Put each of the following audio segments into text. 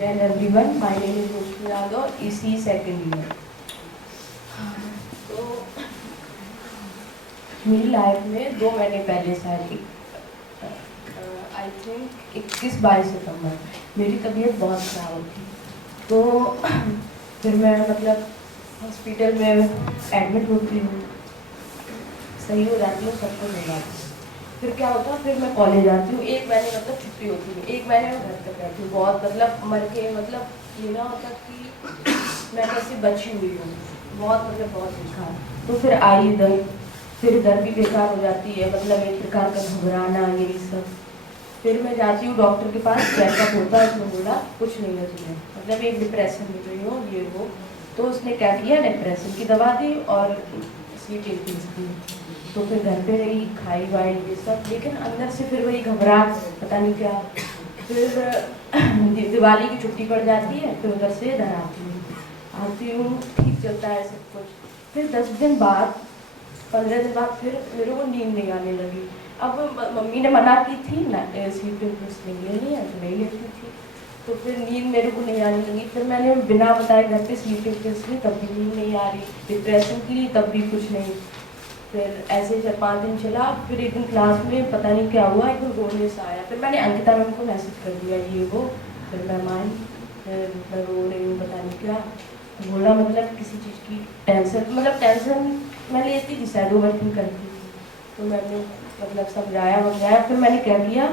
Hello everyone, my name is Roshni Yadav, EC second year. तो मेरी life में 2 महीने पहले शायद आई थिंक 21-22 सितंबर मेरी तबीयत बहुत ख़राब थी। तो फिर मैं मतलब हॉस्पिटल में एडमिट होती हूँ, सही हो जाती हूँ, सब कुछ हो जाती है। फिर क्या होता है, फिर मैं कॉलेज आती हूँ, 1 महीने मतलब छुट्टी होती है, 1 महीने में घर तक रहती हूँ। बहुत मतलब मर के मतलब ये ना होता कि मैं कैसी बची हुई हूँ, बहुत मतलब बहुत बेकार। तो फिर आई इधर, फिर इधर भी बेकार हो जाती है, मतलब एक प्रकार का घबराना यही सब। फिर मैं जाती हूँ डॉक्टर के पास, चेकअप होता है, उसने बोला कुछ नहीं है तुम्हें, मतलब एक डिप्रेशन में गई हो ये वो। तो उसने क्या किया, डिप्रेशन की दवा दी और स्लीपिंग पिल्स दी। तो फिर घर पे रही, खाई वाई ये सब, लेकिन अंदर से फिर वही घबराहट, पता नहीं क्या। फिर दिवाली की छुट्टी पड़ जाती है, फिर उधर से इधर आती हूँ, ठीक चलता है सब कुछ। फिर 10 दिन बाद, 15 दिन बाद फिर मेरे को नींद नहीं आने लगी। अब मम्मी ने मना की थी ना, स्लीपिंग पिल्स नहीं लेनी है तो नहीं लेती थी। तो फिर नींद मेरे को नहीं आने लगी। फिर मैंने बिना बताए घर पे स्लीपिंग पिल्स ली, तब भी नींद नहीं आ रही। डिप्रेशन की ली, तब भी कुछ नहीं। फिर ऐसे 4-5 दिन चला। फिर एक दिन क्लास में पता नहीं क्या हुआ, एक दिन रोने से आया। फिर मैंने अंकिता मैम को मैसेज कर दिया ये वो। फिर मैम आई, फिर मैं रो रही हूँ, पता नहीं क्या। बोला मतलब किसी चीज़ की टेंशन, मतलब टेंशन मैं लेती थी, शायद ओवरथिंक करती थी। तो मैंने मतलब समझाया। फिर मैंने क्या किया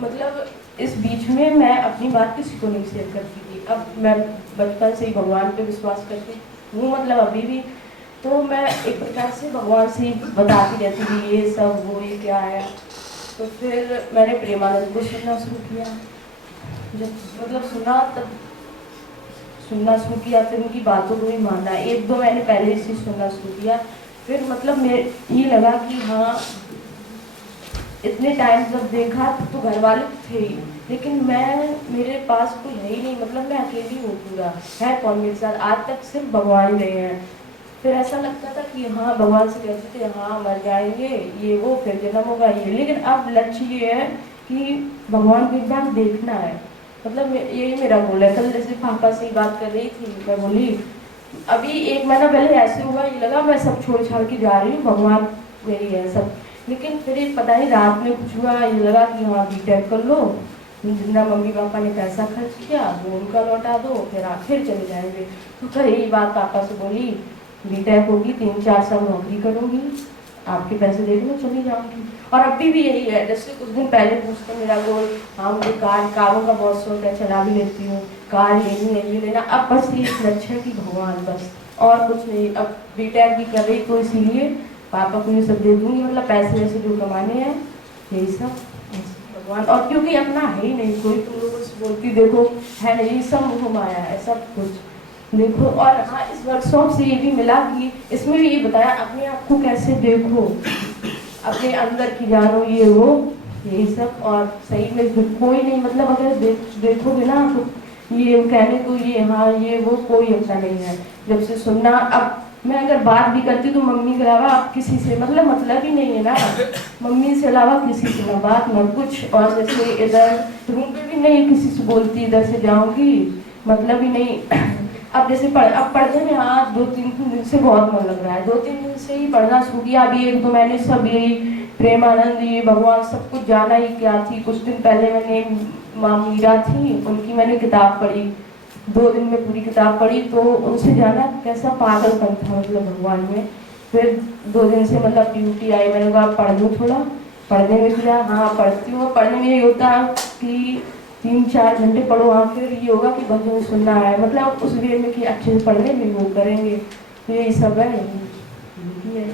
मतलब इस बीच में मैं अपनी बात किसी को नहीं शेयर करती थी। अब मैं बचपन से ही भगवान पे विश्वास करती हूँ, मतलब अभी भी। तो मैं एक प्रकार से भगवान से बताती रहती थी ये सब वो ये क्या है। तो फिर मैंने प्रेमानंद को सुनना शुरू किया। जब मतलब सुनना शुरू किया, फिर उनकी बातों को भी माना। 1-2 महीने पहले से सुनना शुरू किया। फिर मतलब ये लगा कि हाँ, इतने टाइम जब देखा तो घर वाले थे ही, लेकिन मेरे पास कोई है ही नहीं, मतलब मैं अकेली हूँ, पूरा है कौन मेरे साथ। आज तक सिर्फ भगवान ही रहे हैं। फिर ऐसा लगता था कि हाँ, भगवान से कहते थे हाँ मर जाएंगे ये वो, फिर जन्म होगा ये। लेकिन अब लक्ष्य ये है कि भगवान को एक बार देखना है, मतलब यही मेरा गोल है। कल जैसे पापा से ही बात कर रही थी, मैं बोली अभी 1 महीना पहले ऐसे हुआ, ये लगा मैं सब छोड़ छाड़ के जा रही हूँ, भगवान मेरी है सब। लेकिन फिर पता नहीं रात में कुछ हुआ, ये लगा कि हाँ बीटेक कर लो, जितना मम्मी पापा ने पैसा खर्च किया वो उनका लौटा दो, फिर चले जाएंगे। तो कल यही बात पापा से बोली, बीटेक होगी, 3-4 साल नौकरी करूँगी, आपके पैसे दे दूँ चली जाऊँगी। और अभी भी यही है। जैसे कुछ दिन पहले पूछते मेरा गोल, हाँ मुझे कारों का बहुत शौक है, चला भी लेती हूँ, कार लेनी है ये लेना। अब बस ये लक्ष्य है कि भगवान, बस और कुछ नहीं। अब बीटेक भी कर रही तो इसीलिए पापा को ये सब दे दूँगी, मतलब पैसे वैसे जो कमाने हैं यही सब भगवान। और क्योंकि अपना है ही नहीं कोई, तुम लोगों से बोलती देखो है नहीं, सब मोह माया है सब कुछ देखो। और हाँ, इस वर्कशॉप से ये भी मिला कि इसमें भी ये बताया अपने आप को कैसे देखो, अपने अंदर की जानो ये वो यही सब। और सही में कोई नहीं, मतलब अगर देखोगे ना तो ये कहने को ये हाँ ये वो कोई अपना नहीं है। जब से सुनना, अब मैं अगर बात भी करती तो मम्मी के अलावा अब किसी से मतलब ही नहीं है ना, मम्मी से अलावा किसी से ना बात ना कुछ। और जैसे इधर रूम पे भी नहीं किसी से बोलती, इधर से जाऊंगी मतलब ही नहीं। अब जैसे अब पढ़ने में हाँ 2-3 दिन से बहुत मन लग रहा है, 2-3 दिन से ही पढ़ना शुरू किया। अभी 1-2 महीने सब यही प्रेमानंद ये भगवान सब कुछ जाना ही क्या थी। कुछ दिन पहले मैंने माँ मीरा थी उनकी मैंने किताब पढ़ी, 2 दिन में पूरी किताब पढ़ी। तो उनसे जाना कैसा पागलपन था मतलब भगवान में। फिर 2 दिन से मतलब ड्यूटी आई, मैंने कहा पढ़ लूँ थोड़ा, पढ़ने में किया हाँ पढ़ती हूँ। पढ़ने में ये होता है कि 3-4 घंटे पढ़ो, हाँ फिर ये होगा कि भजन सुनना है, मतलब उस वे में कि अच्छे से पढ़ने में वो करेंगे। तो यही सब है, यही है।